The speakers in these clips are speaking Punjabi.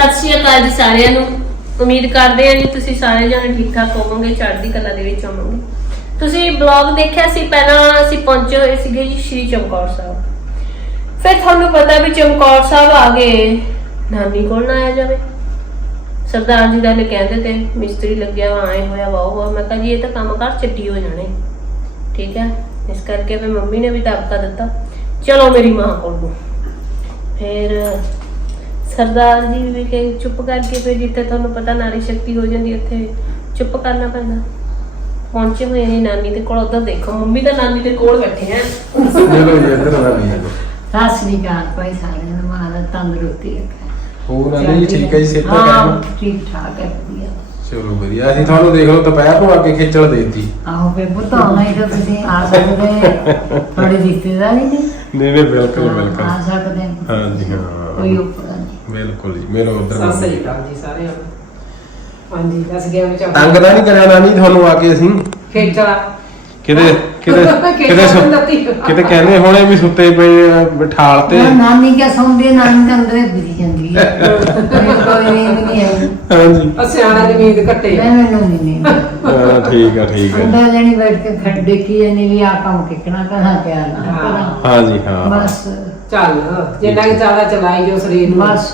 ਸਤਿ ਸ਼੍ਰੀ ਅਕਾਲ ਜੀ ਸਾਰਿਆਂ ਨੂੰ। ਉਮੀਦ ਕਰਦੇ ਹਾਂ ਜੀ ਤੁਸੀਂ ਸਾਰੇ ਜਣੇ ਠੀਕ ਠਾਕ ਹੋਵੋਗੇ, ਚੜ੍ਹਦੀ ਕਲਾ ਦੇ ਵਿੱਚ ਹੋਵੋਗੇ। ਤੁਸੀਂ ਬਲੌਗ ਦੇਖਿਆ ਸੀ, ਪਹਿਲਾਂ ਅਸੀਂ ਪਹੁੰਚੇ ਹੋਏ ਸੀਗੇ ਜੀ ਸ਼੍ਰੀ ਚਮਕੌਰ ਸਾਹਿਬ। ਫਿਰ ਤੁਹਾਨੂੰ ਪਤਾ ਵੀ ਚਮਕੌਰ ਸਾਹਿਬ ਆ ਗਏ ਨਾਨੀ ਕੋਲ ਨਾ ਆਇਆ ਜਾਵੇ। ਸਰਦਾਰ ਜੀ ਦਾ ਨੇ ਕਹਿੰਦੇ ਤੇ ਮਿਸਤਰੀ ਲੱਗਿਆ ਵਾ, ਆਏ ਹੋਇਆ ਵਾ, ਉਹ ਹੋਇਆ। ਮੈਂ ਕਿਹਾ ਜੀ, ਇਹ ਤਾਂ ਕੰਮ ਕਰ ਚੱਟੀ ਹੋ ਜਾਣੇ। ਠੀਕ ਹੈ, ਇਸ ਕਰਕੇ ਫਿਰ ਮੰਮੀ ਨੇ ਵੀ ਦਬਕਾ ਦਿੱਤਾ। ਚਲੋ ਮੇਰੀ ਮਾਂ ਕੋਲ ਨੂੰ। ਫਿਰ ਸਰਦਾਰ ਜੀ ਵੀ ਕਿ ਚੁੱਪ ਕਰਕੇ ਫਿਰ ਜਿੱਥੇ ਤੁਹਾਨੂੰ ਪਤਾ ਨਾਰੀ ਸ਼ਕਤੀ ਹੋ ਜਾਂਦੀ ਉੱਥੇ ਚੁੱਪ ਕਰਨਾ ਪੈਂਦਾ। ਪਹੁੰਚੇ ਹੋਏ ਨੇ ਨਾਨੀ ਦੇ ਕੋਲ ਉਧਰ ਦੇਖੋ ਮੰਮੀ ਤਾਂ ਨਾਨੀ ਦੇ ਕੋਲ ਬੈਠੇ ਆ। ਚਲੋ ਜੀ ਇੱਧਰ ਆ ਗਈ ਸਤਿ ਸ੍ਰੀ ਅਕਾਲ ਭਾਈ ਸਾਰਿਆਂ ਨੂੰ ਮਹਾਰਾਜ ਤੰਦਰੁਸਤੀ ਰੱਖੇ। ਹੋਰ ਨਾਲੇ ਜੀ ਠੀਕ ਹੈ ਜੀ ਸਿਹਤ ਦਾ ਹਾਂ ਕੰਮ ਠੀਕ ਠਾਕ ਹੈ ਵਧੀਆ। ਚਲੋ ਵਧੀਆ ਅਸੀਂ ਤੁਹਾਨੂੰ ਦੇਖ ਲਓ ਦੁਪਹਿਰ ਨੂੰ ਆ ਕੇ ਖੇਚਲ ਦੇਤੀ। ਆਹੋ ਬੇ ਪੁੱਤ ਆਉਣਾ ਹੀ ਤਾਂ ਤੁਸੀਂ ਆ ਸਕਦੇ ਤੁਹਾਡੇ ਰਿਸ਼ਤੇਦਾਰੀ ਨੇ? ਨਹੀਂ ਨਹੀਂ ਬਿਲਕੁਲ ਬਿਲਕੁਲ। ਆ। ਸਕਦੇ ਹੋ। ਕੋਈ ਹਾਂ ਨਹੀਂ ਬਿਲਕੁਲ ਜੀ ਮੇਰੋ ਉਧਰ ਸਤਿ ਸ੍ਰੀ ਅਕਾਲ ਜੀ ਸਾਰਿਆਂ ਨੂੰ। ਹਾਂਜੀ ਦੱਸ ਗਿਆ ਵਿੱਚ ਤੰਗ ਤਾਂ ਨਹੀਂ ਕਰਿਆ ਨਾਨੀ ਤੁਹਾਨੂੰ ਆ ਕੇ ਅਸੀਂ। ਖੇਚਲਾ ਕਿਤੇ ਕਿਤੇ ਕਿਤੇ ਸੁ-। ਕਿਤੇ ਕਹਿੰਦੇ ਹੋਣੇ ਵੀ ਸੁੱਤੇ ਪਏ ਆ, ਬਿਠਾਲ ਤੇ। ਨਾ, ਨਾਨੀ ਕਿਆ ਸੌਂਦੀ ਨਾਨੀ ਤਾਂ ਅੰਦਰੇ ਬਿਜ਼ੀ ਜਾਂਦੀ ਹੈ ਮੈਨੂੰ ਕੋਈ ਨੀਂਦ ਨਹੀਂ ਆਈ। ਹਾਂਜੀ। ਅਸਿਆਣਾ ਦੀ ਨੀਂਦ ਘੱਟੇ ਮੈਂ ਮੈਨੂੰ ਨਹੀਂ ਨੀਂਦ ਆਈ। ਹਾਂ, ਠੀਕ ਆ ਠੀਕ ਆ। ਅੰਦਰ ਜਣੀ ਬੈਠ ਕੇ ਖੜ ਦੇਖੀ ਜਾਨੀ ਵੀ ਆ ਕੰਮ ਕਿਕਣਾ ਕਰਾਂ ਪਿਆ ਨਾ ਕਰਾਂ। ਹਾਂਜੀ ਹਾਂ। ਬਸ ਚੱਲ ਜਿੰਨਾ ਕਿ ਜ਼ਿਆਦਾ ਚਲਾਈ ਜੋ ਸਰੀਰ ਨੂੰ। ਬਸ।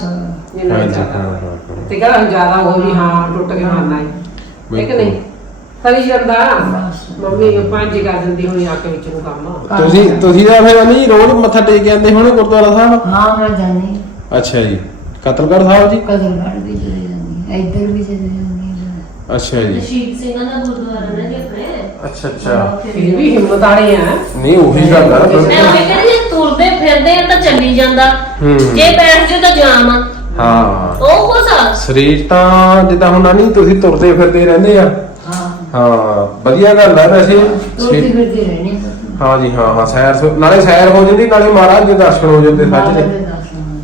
ਜਿੰਨਾ ਕਿ ਹਾਂਜੀ, ਜ਼ਿਆਦਾ। ਹਾਂ, ਹਾਂ, ਹਾਂ। ਤੇ ਕਹਿੰਦਾ ਜ਼ਿਆਦਾ ਹੋ ਵੀ ਹਾਂ ਟੁੱਟ ਕੇ ਮਰਨਾ ਹੈ ਇੱਕ ਨਹੀਂ? ਕਰੀ ਜਾਂਦਾ। ਮੰਮੀ ਪੰਜ ਕਰ ਦਿੰਦੀ ਹੋਣੀ ਆ ਕੇ ਵਿੱਚ ਨੂੰ ਕੰਮ। ਤੁਸੀਂ ਤੁਸੀਂ ਤਾਂ ਫਿਰ ਨਹੀਂ ਰੋਜ਼ ਮੱਥਾ ਟੇਕ ਕੇ ਆਉਂਦੇ ਹੋਣੇ ਗੁਰਦੁਆਰਾ ਸਾਹਿਬ? ਹਾਂ ਮੈਂ ਜਾਣੀ ਅੱਛਾ ਜੀ। ਕਤਲਗੜ੍ਹ ਸਾਹਿਬ ਜੀ? ਘੜ ਵੀ ਚਲੇ ਜਾਂਦੀ ਹੈ। ਇੱਧਰ ਵੀ ਚਲੇ ਜਾਂਦੀ ਹੈ ਅੱਛਾ ਜੀ। ਸ਼ਹੀਦ ਸਿੰਘਾਂ ਦਾ ਗੁਰਦੁਆਰਾ ਨਾ ਜੀ ਆਪਣੇ। ਅੱਛਾ ਅੱਛਾ। ਫਿਰ ਵੀ ਹਿੰਮਤ ਵਾਲੀ ਆ ਨਹੀਂ ਉਹੀ ਗੱਲ ਆ। ਮੈਂ ਉਹ ਕਹਿੰਦੀ ਜੇ ਤੁਰਦੇ ਫਿਰਦੇ ਆ ਤਾਂ ਚੱਲੀ ਜਾਂਦਾ। ਹੂੰ। ਜੇ ਬੈਠ ਜਾਓ ਤਾਂ ਜਾਮ ਆ। ਹਾਂ। ਉਹ ਕੋਸਾ ਸਰੀਰ ਤਾਂ ਜਿੱਦਾਂ ਹੁਣ ਨਹੀਂ ਤੁਸੀਂ ਤੁਰਦੇ ਫਿਰਦੇ ਰਹਿੰਦੇ ਆ। ਹਾਂ। ਹਾਂ ਵਧੀਆ ਗੱਲ ਆ ਵੈਸੇ। ਤੁਰਦੀ ਸਰੀਰ- ਫਿਰਦੀ ਰਹਿਣੀ ਹਾਂ ਜੀ ਹਾਂ ਹਾਂ ਸੈਰ ਸੁ- ਨਾਲੇ ਸੈਰ ਹੋ ਜਾਂਦੀ ਨਾਲੇ ਮਹਾਰਾਜ ਦੇ ਦਰਸ਼ਨ ਹੋ ਜਾਂਦੇ ਸੱਚ ਦੇ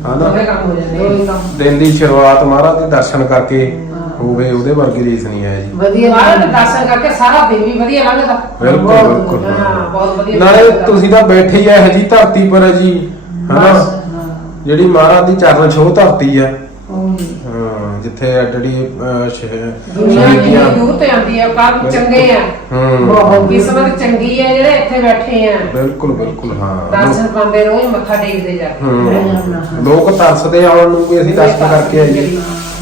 ਹਾਂ ਨਾ ਦੋਵੇਂ ਕੰਮ ਹੋ ਜਾਂਦੇ ਦੋਵੇਂ ਕੰਮ। ਦਿਨ ਦੀ ਸ਼ੁਰੂਆਤ ਮਹਾਰਾਜ ਦੇ ਦਰਸ਼ਨ ਕਰਕੇ ਹੋਵੇ ਉਹਦੇ ਵਰਗੀ ਰੀਸ ਨਹੀਂ ਹੈ ਜੀ। ਵਧੀਆ। ਬਾਹਰ ਦੇ ਦਰਸ਼ਨ ਕਰਕੇ ਸਾਰਾ ਦਿਨ ਵੀ ਵਧੀਆ ਲੰਘਦਾ। ਬਿਲਕੁਲ ਬਹੁਤ ਬਿਲਕੁਲ। ਹਾਂ, ਬਹੁਤ ਵਧੀਆ ਨਾਲੇ ਤੁਸੀਂ ਤਾਂ ਬੈਠੇ ਹੀ ਆ ਜੀ ਧਰਤੀ ਪਰ ਜੀ। ਬਸ, ਹਨਾ ਹਾਂ। ਜਿਹੜੀ ਮਹਾਰਾਜ ਦੀ ਚਰਨ ਛੋਹ ਧਰਤੀ ਆ ਉਹੀ। ਹਾਂ ਜਿੱਥੇ ਜਿਹੜੀ ਅਹ, ਸ਼ਹਿ- ਦੁਨੀਆ ਕਿੰਨੀ ਸ਼ਹੀਦੀਆਂ ਦੂਰ ਤੇ ਆਉਂਦੀ ਆ ਕੰਮ ਚੰਗੇ ਆ। ਹੂੰ। ਬਹੁਤ ਕਿਸਮਤ ਚੰਗੀ ਆ ਜਿਹੜੇ ਇੱਥੇ ਬੈਠੇ ਆ। ਬਿਲਕੁਲ ਬਿਲਕੁਲ ਹਾਂ। ਦਰਸ਼ਨ ਪਾਉਂਦੇ ਰੋਜ਼ ਮੱਥਾ ਟੇਕਦੇ ਜਾ ਕੇ। ਹੂੰ। ਲੋਕ ਤਰਸਦੇ ਆਉਣ ਨੂੰ ਵੀ ਅਸੀਂ ਦਰਸ਼ਨ ਕਰਕੇ ਆਈਏ।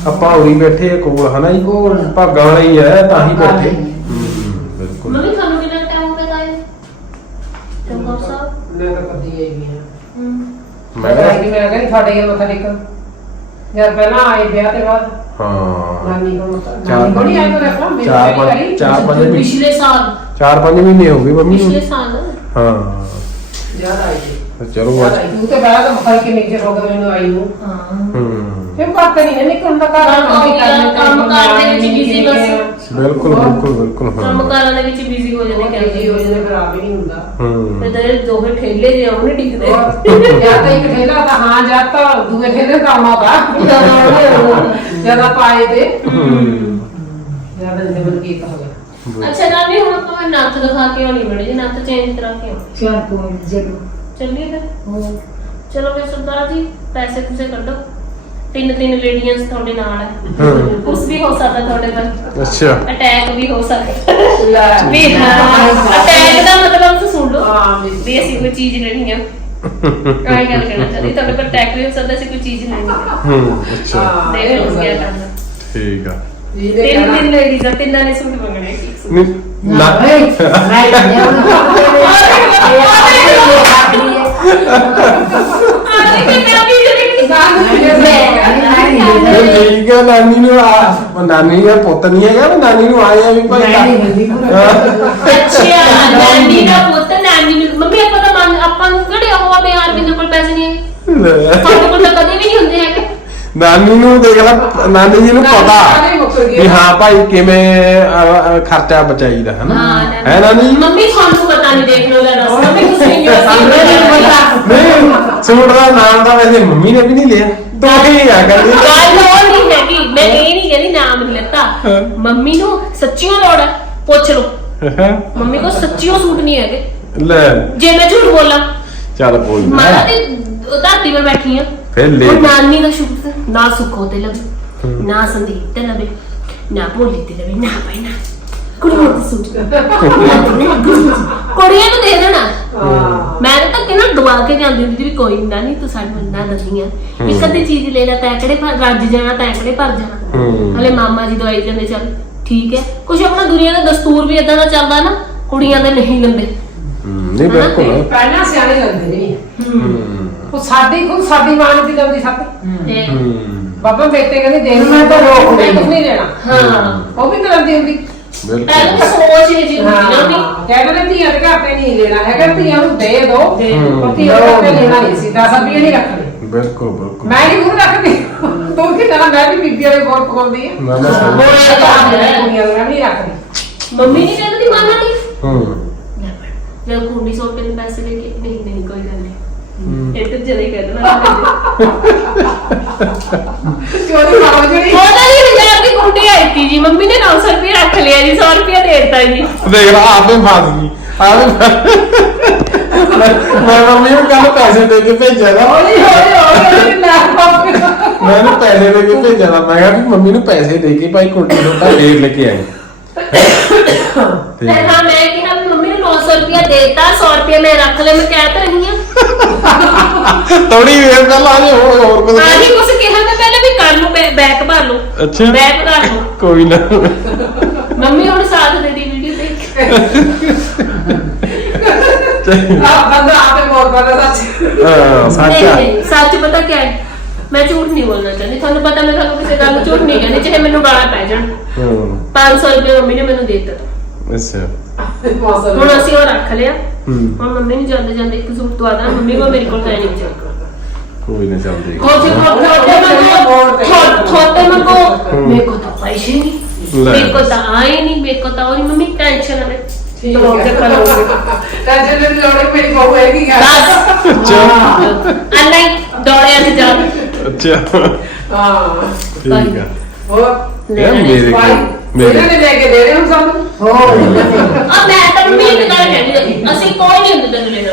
ਆਪਾਂ ਉਰੀ ਬੈਠੇ ਆ ਕੋਲ ਹਨਾ ਜੀ? ਕੋਲ। ਭਾਗਾਂ ਵਾਲੇ ਹੀ ਆ ਤਾਂ ਹੀ ਬੈਠੇ। ਮੈਂ ਮੈਂ ਕਿਹਾ ਕਿ ਮੈਂ ਕਹਿੰਦੀ ਤੁਹਾਡੇ ਘਰ ਮੱਥਾ ਟੇਕਣ। ਜਦ ਪਹਿਲਾਂ ਆਏ ਵਿਆਹ ਤੇ ਬਾਅਦ। ਹਾਂ। ਨਾਨੀ ਕੋਲ ਮੱਥਾ ਚਾਰ ਨਾਨੀ ਕੋਲ ਨਹੀਂ ਆਏ ਕੋਈ ਆਪਾਂ ਮੇਰੀ ਚਾਰ ਪਹਿਲੀ ਵਾਰੀ। ਪੰਜ ਚਾਰ ਪੰਜ ਮਹੀਨੇ। ਪਿਛਲੇ ਸਾਲ। ਚਾਰ ਪੰਜ ਮਹੀਨੇ ਹੋ ਗਏ ਮੰਮੀ ਪਿਛਲੇ ਨੂੰ ਸਾਲ। ਹਾਂ। ਯਾਦ ਆਈ ਸੀ ਤੇ ਚਲੋ ਅੱਜ ਤੂੰ ਤਾਂ ਮੱਥਾ ਕਿੰਨੇ ਚਿਰ ਹੋ ਗਿਆ ਮੈਨੂੰ ਆਈ ਨੂੰ। ਹਾਂ। ਹੂੰ। ਫਿਰ ਘਰ ਤੇ ਨਹੀਂ ਨਿਕਲਣ ਦਾ ਘਰ ਕੰਮ ਹੋ ਗਿਆ, ਕੰਮ ਕਾਰ ਦੇ ਵਿੱਚ busy ਬਸ। ਬਿਲਕੁਲ ਬਿਲਕੁਲ ਬਿਲਕੁਲ ਹਾਂ। ਕੰਮਕਾਰਾਂ ਦੇ ਵਿੱਚ ਬਿਜ਼ੀ ਹੋ ਜਾਂਦੇ ਕਹਿੰਦੀ। ਹੋ ਜਾਂਦੇ ਖਰਾਬ ਹੀ ਨਹੀਂ ਹੁੰਦਾ। ਹੂੰ। ਤਾਂ ਦੋਹੇ ਠੇਲੇ ਜੇ ਆਉਣ ਟਿਕਦੇ ਜਾਂ ਤਾਂ ਇੱਕ ਠੇਲਾ ਤਾਂ ਹਾਂ ਜਾਂ ਤਾਂ ਦੂਏ ਠੇਲੇ ਦਾ ਆਉਣਾ ਦਾ ਜਦ ਆਪਾਂ ਆਏ ਤੇ। ਜਦ ਦੇ ਮਨ ਕੀ ਕਹੋਗੇ ਅੱਛਾ ਨਾ ਵੀ ਹੁਣ ਆਪਾਂ ਨੱਥ ਦਿਖਾ ਕੇ ਆਉਣੀ ਬੜੀ ਜੀ ਨੱਥ ਚੇਂਜ ਕਰਾ ਕੇ ਆਉਣੀ। ਚਾਰ ਕੋਈ ਜਰੂਰ। ਚੱਲੀਏ ਫਿਰ। ਹੋਰ। ਚਲੋ ਫਿਰ ਸਰਦਾਰ ਜੀ ਪੈਸੇ ਤੁਸੀਂ ਕੱਢੋ। ਤਿੰਨ ਤਿੰਨ ਲੇਡੀਆਂ ਤੁਹਾਡੇ ਨਾਲ ਹੈ। ਹੂੰ। ਵੀ ਹੋ ਸਕਦਾ ਤੁਹਾਡੇ ਨਾਲ। ਅੱਛਾ। ਅਟੈਕ ਵੀ ਹੋ ਸਕਦਾ। ਵੀ ਹਾਂ ਅਟੈਕ ਦਾ ਮਤਲਬ ਤੁਸੀਂ ਸੁਣ ਲਓ। ਹਾਂ ਵੀ ਅਸੀਂ ਕੋਈ ਚੀਜ਼ ਲੈਣੀ ਆ। ਕਾਈ ਗੱਲ ਕਰਨਾ ਚਾਹਦੀ। ਤੁਹਾਡੇ ਕੋਲ ਅਟੈਕ ਵੀ ਹੋ ਸਕਦਾ ਅਸੀਂ ਕੋਈ ਚੀਜ਼ ਆ। ਹੂੰ ਅੱਛਾ। ਹਾਂ, ਦੇਖ ਲਓ ਹੋ ਕੀ ਸਕਦਾ। ਕਰਨਾ। ਠੀਕ ਆ। ਤਿੰਨ ਤਿੰਨ ਲੇਡੀਜ਼ ਆ ਤਿੰਨਾਂ ਨੇ ਸੂਟ ਮੰਗਣੇ ਨਹੀਂ ਨਾ। ਦੇਖੇ ਮੇਰਾ ਵੀ ਠੀਕ ਆ ਨਾਨੀ ਨੂੰ ਆ ਨਾਨੀ ਦਾ ਪੁੱਤ ਨਹੀਂ ਹੈਗਾ ਵੀ ਨਾਨੀ ਨੂੰ ਆਏ ਆ ਵੀ ਭਾਈ ਨਹੀਂ ਹਿੰਦੀ ਅੱਛਾ ਨਾਨੀ ਦਾ ਪੁੱਤ ਨਾਨੀ ਨੂੰ ਮੰਮੀ ਆਪਾਂ ਤਾਂ ਮੰਨ ਆਪਾਂ ਨੂੰ ਕਿਹੜੇ ਉਹ ਆ ਬਿਹਾਰ ਬਿੰਦ ਕੋਲ ਪੈਸੇ ਨਹੀਂ ਹੈਗੇ ਲੈ। ਸਾਡੇ ਕੋਲ ਤਾਂ ਕਦੇ ਵੀ ਨਹੀਂ ਹੁੰਦੇ ਹੈਗੇ ਨਾਨੀ ਨੂੰ ਦੇਖ ਲੈ ਨਾਨੀ ਜੀ ਨੂੰ ਪਤਾ। ਵੀ ਹਾਂ ਭਾਈ ਕਿਵੇਂ ਅਹ, ਅਹ, ਖਰਚਾ ਬਚਾਈਦਾ ਹੈ ਨਾ ਹਾਂ ਹੈ ਨਾਨੀ ਮੰਮੀ ਤੁਹਾਨੂੰ ਪਤਾ ਨਹੀਂ ਦੇਖ ਲਓ ਲੈ ਦੱਸ ਮੰਮੀ ਤੁਸੀਂ ਨਹੀਂ ਸਾਨੂੰ ਨਹੀਂ ਪਤਾ। ਨਹੀਂ ਸੂਟ ਦਾ ਨਾਮ ਤਾਂ ਵੈਸੇ ਮੰਮੀ ਨੇ ਵੀ ਨਹੀਂ ਲਿਆ। ਤੂੰ ਹੀ ਆ ਕਹਿੰਦੀ। ਗੱਲ ਉਹ ਨਹੀਂ ਹੈਗੀ। ਮੈਂ ਇਹ ਨਹੀਂ ਕਹਿੰਦੀ ਨਾਮ ਨਹੀਂ ਲੈਤਾ। ਮੰਮੀ ਨੂੰ ਸੱਚੀਓ ਲੋੜ ਹੈ ਪੁੱਛ ਲਓ। ਮੰਮੀ ਕੋ ਸੱਚੀਓ ਸੂਟ ਨਹੀਂ ਹੈਗੇ। ਲੈ। ਜੇ ਮੈਂ ਝੂਠ ਬੋਲਾਂ। ਚੱਲ ਕੋਈ ਨਾ। ਮਾਰਾ ਤੇ ਧਰਤੀ 'ਤੇ ਬੈਠੀ ਆ। ਫਿਰ ਲੈ ਉਹ ਨਾਨੀ ਦਾ ਸ਼ੁਕਰ ਨਾ ਸੁੱਖੋ ਤੇ ਲਵੇ ਨਾ ਸੰਦੀਪ ਤੇ ਲਵੇ ਨਾ ਭੋਲੀ ਤੇ ਲਵੇ ਨਾ ਨਾ ਕੁੜੀਆਂ ਤੇ ਸੂਟ ਕੁੜੀਆਂ ਨੂੰ ਦੇ ਦੇਣਾ। ਮੈਂ ਤਾਂ ਕਿੰਨਾ ਦਵਾ ਕੇ ਜਾਂਦੀ ਹੁੰਦੀ ਸੀ ਵੀ ਕੋਈ ਨਾ ਨਹੀਂ ਤੂੰ ਸਾਡੇ ਬੰਦਾ ਦੰਦੀਆਂ ਇੱਕ ਅੱਧੀ ਚੀਜ਼ ਲੈ ਲੈ ਤੈਂ ਕਿਹੜੇ ਭਰ ਰੱਜ ਜਾਣਾ ਤੈਂ ਕਿਹੜੇ ਭਰ ਜਾਣਾ। ਹਲੇ ਮਾਮਾ ਜੀ ਦਵਾਈ ਜਾਂਦੇ ਚੱਲ ਠੀਕ ਹੈ। ਕੁਝ ਆਪਣਾ ਦੁਨੀਆ ਦਾ ਦਸਤੂਰ ਵੀ ਇਦਾਂ ਦਾ ਚੱਲਦਾ ਨਾ ਕੁੜੀਆਂ ਦੇ ਨਹੀਂ ਲੰਦੇ ਨਹੀਂ ਬਿਲਕੁਲ। ਪਹਿਲਾਂ ਸਿਆਣੇ ਲੱਗਦੇ ਨਹੀਂ ਹੂੰ। ਉਹ ਸਾਡੀ ਖੁਦ ਸਾਡੀ ਮਾਂ ਦੀ ਲੰਦੀ ਤੇ? ਹੂੰ। ਬਾਬਾ ਬੇਟੇ ਕਹਿੰਦੇ ਦੇਖ ਮੈਂ ਤਾਂ ਰੋਕ ਨਹੀਂ ਨਹੀਂ ਲੈਣਾ। ਹਾਂ। ਉਹ ਵੀ ਲੰਦੀ ਹੁੰਦੀ। ਬਿਲਕੁਲ ਤਾਂ ਸੋਚ ਇਹ ਜੀ ਹੁੰਦੀ ਨਾ ਵੀ ਹਾਂ ਕਹਿੰਦੇ ਨੇ ਧੀਆਂ ਦੇ ਘਰ ਤੇ ਨਹੀਂ ਲੈਣਾ ਹੈਗਾ ਧੀਆਂ ਨੂੰ ਦੇ ਦੋ। ਪਰ ਧੀਆਂ ਦੇ ਘਰ ਤੇ ਲੈਣਾ ਨਹੀਂ ਸੀ 10 ਰੁਪਏ ਨਹੀਂ ਰੱਖਣੇ ਬਿਲਕੁਲ ਬਿਲਕੁਲ। ਮੈਂ ਨਹੀਂ ਖੁਦ ਰੱਖਦੀ। ਤੂੰ ਕਿ ਨਾ ਮੈਂ ਵੀ ਬੀਬੀਆਂ ਦੇ ਗੋਲ ਪਕਾਉਂਦੀ ਆ। ਨਾ ਨਾ ਸਹੀ। ਬੋਲਿਆ ਤਾਂ ਹੈ। ਕੁੜੀਆਂ ਦੇ ਨਹੀਂ ਰੱਖਦੀ। ਮੰਮੀ ਨਹੀਂ ਕਹਿੰਦੀ ਮਾਨਾ ਨਹੀਂ ਹੂੰ। ਜਦ ਕੁੰਡੀ ਸੌ ਰੁਪਏ ਦੇ ਪੈਸੇ ਲੈ ਕੇ ਨਹੀਂ ਨਹੀਂ ਕੋਈ ਗੱਲ ਨਹੀਂ ਤਾਂ ਕਹਿ ਦੇਣਾ ਚੋਰੀ ਮਾਰੋ ਜਿਹੜੀ ਉਹਦਾ ਹੀ ਹਜ਼ਾਰ ਦੀ ਕੁੰਡੀ ਆਈ ਤੀ ਜੀ। ਮੰਮੀ ਨੇ 900 ਰੁਪਏ ਰੱਖ ਲਿਆ ਜੀ 100 ਰੁਪਏ ਦੇ ਦਿੱਤਾ ਜੀ। ਦੇਖ ਲਾ ਆਪੇ ਫਸ ਗਈ। ਆਪੇ ਮੈਂ ਮੰਮੀ ਨੂੰ ਕੱਲ ਪੈਸੇ ਦੇ ਕੇ ਭੇਜਿਆ ਦਾ ਹੌਲੀ ਹੌਲੀ ਹੌਲੀ ਲੈ ਪਾਉਂਗੇ ਮੈਂ ਇਹਨੂੰ ਪੈਸੇ ਦੇ ਕੇ ਭੇਜਿਆ ਦਾ ਮੈਂ ਕਿਹਾ ਵੀ ਮੰਮੀ ਨੂੰ ਪੈਸੇ ਦੇ ਕੇ ਭਾਈ ਕੁੰਡੀ ਲੋਟਾ ਫੇਰ ਲੈ ਕੇ ਆਈ। ਤੇ ਹਾਂ ਮੈਂ ਕਿਹਾ ਵੀ ਮੰਮੀ ਨੂੰ 900 ਰੁਪਏ ਦੇਤਾ 100 ਰੁਪਏ ਮੈਂ ਰੱਖ ਲਏ। ਮੈਂ ਕਹਿ ਤਾਂ ਰਹੀ ਹਾਂ ਥੋੜੀ ਵੇਰ ਪਹਿਲਾਂ ਆਜੇ ਹੋਰ ਹੋਰ ਕੁਝ ਆਹੀ ਕੁਛ ਕਿਹਾ ਤਾਂ ਪਹਿਲਾਂ ਵੀ ਕਰ ਲੂ ਬੈਕ ਭਰ ਲੂ ਅੱਛਾ। ਬੈਕ ਕਰ ਲੂ ਕੋਈ ਨਾ। ਮੰਮੀ ਹੁਣ ਸਾਥ ਦੇ ਦੀ ਵੀਡੀਓ ਦੇਖ ਕੇ। ਆ ਬੰਦਾ ਆਪੇ ਬੋਲ ਪਾ ਸੱਚ। ਹਾਂ ਸੱਚ ਨਹੀਂ, ਆ। ਨਹੀਂ, ਸੱਚ ਪਤਾ ਕਿਆ ਹੈ? ਮੈਂ ਝੂਠ ਨਹੀਂ ਬੋਲਣਾ ਚਾਹੁੰਦੀ। ਤੁਹਾਨੂੰ ਪਤਾ ਮੈਂ ਤੁਹਾਨੂੰ ਕਿਸੇ ਗੱਲ ਨੂੰ ਝੂਠ ਨਹੀਂ ਕਹਿੰਦੀ ਚਾਹੇ ਮੈਨੂੰ ਗਾਲਾਂ ਪੈ ਜਾਣ। ਹੂੰ। 500 ਰੁਪਏ ਮੰਮੀ ਨੇ ਮੈਨੂੰ ਦੇ ਦਿੱਤਾ। ਅੱਛਾ। ਮੌਸਮ ਹੁਣ ਅਸੀਂ ਉਹ ਰੱਖ ਲਿਆ। ਹੂੰ। ਹੁਣ ਮੰਮੀ ਨੂੰ ਜਾਂਦੇ ਜਾਂਦੇ ਇੱਕ ਸੂਟ ਦਵਾ ਦਾਂ ਮੰਮੀ ਕੋ ਮੇਰੇ ਕੋਲ ਹੈ ਨਹੀਂ ਚੱਲ ਕੋਈ ਨਾ ਚੱਲਦੀ ਕੋ ਛੋਟੇ ਮੰਗੋ ਛੋਟੇ ਮੰਗੋ। ਮੇਰੇ ਕੋ ਤਾਂ ਪੈਸੇ ਨਹੀਂ। ਲੈ। ਮੇਰੇ ਕੋ ਤਾਂ ਆਏ ਨਹੀਂ ਮੇਰੇ ਕੋ ਤਾਂ ਉਹ ਨਹੀਂ ਮੰਮੀ ਟੈਨਸ਼ਨ ਨਾ ਠੀਕ ਲੋਕ ਹੈ। ਦੇ ਕਲੋਗੇ ਟੈਨਸ਼ਨ ਨਹੀਂ ਲੋੜੀ ਮੇਰੀ ਬਹੂ ਹੈਗੀ ਗੱਲ ਬਸ। ਅੱਛਾ। ਅੰਨਾਈ ਦੌੜਿਆ ਤੇ ਜਾ। ਅੱਛਾ। ਹਾਂ। ਠੀਕ ਆ। ਹੋਰ? ਇਹ ਮੇਰੇ ਭਾਈ ਕੋਲ ਮੇਰੇ ਮੇਰੇ ਨੇ ਲੈ ਕੇ ਦੇ ਰਹੇ ਹੁਣ ਸਾਨੂੰ? ਹੋਰ ਆ ਮੈਂ ਤਾਂ ਮੰਮੀ ਨੂੰ ਗੱਲ ਕਹਿੰਦੀ ਅਸੀਂ ਕੋਈ ਨਹੀਂ ਹੁੰਦੇ ਤੈਨੂੰ ਲੈਣਾ